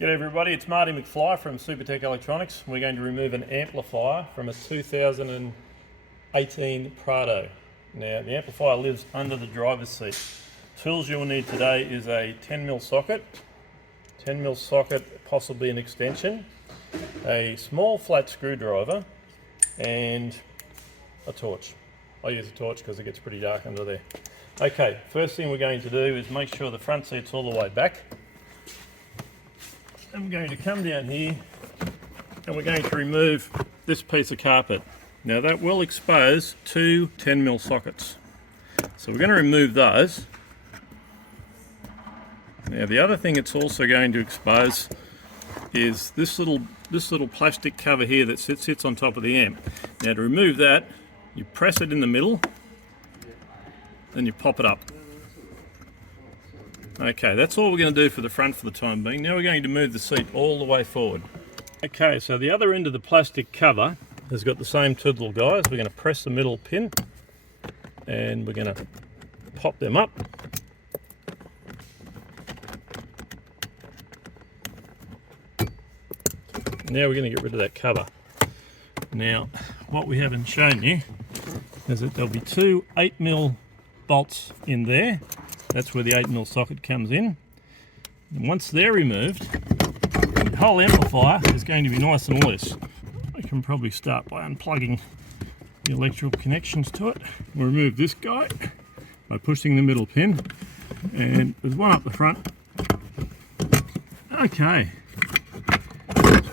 G'day everybody, it's Marty McFly from Supertech Electronics. We're going to remove an amplifier from a 2018 Prado. Now the amplifier lives under the driver's seat. Tools you'll need today is a 10mm socket, possibly an extension, a small flat screwdriver and a torch. I use a torch because it gets pretty dark under there. Okay, first thing we're going to do is make sure the front seat's all the way back. I'm going to come down here and we're going to remove this piece of carpet. Now that will expose two 10mm sockets. So we're going to remove those. Now the other thing it's also going to expose is this little plastic cover here that sits on top of the amp. Now to remove that, you press it in the middle, then you pop it up. Okay, that's all we're going to do for the front for the time being. Now we're going to move the seat all the way forward. Okay, so the other end of the plastic cover has got the same two little guys. We're going to press the middle pin and we're going to pop them up. Now we're going to get rid of that cover. Now, what we haven't shown you is that there'll be two 8mm bolts in there. That's where the 8mm socket comes in. And once they're removed, the whole amplifier is going to be nice and loose. I can probably start by unplugging the electrical connections to it. We'll remove this guy by pushing the middle pin, and there's one up the front. Okay,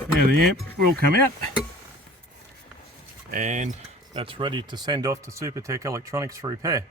now the amp will come out, and that's ready to send off to Supertech Electronics for repair.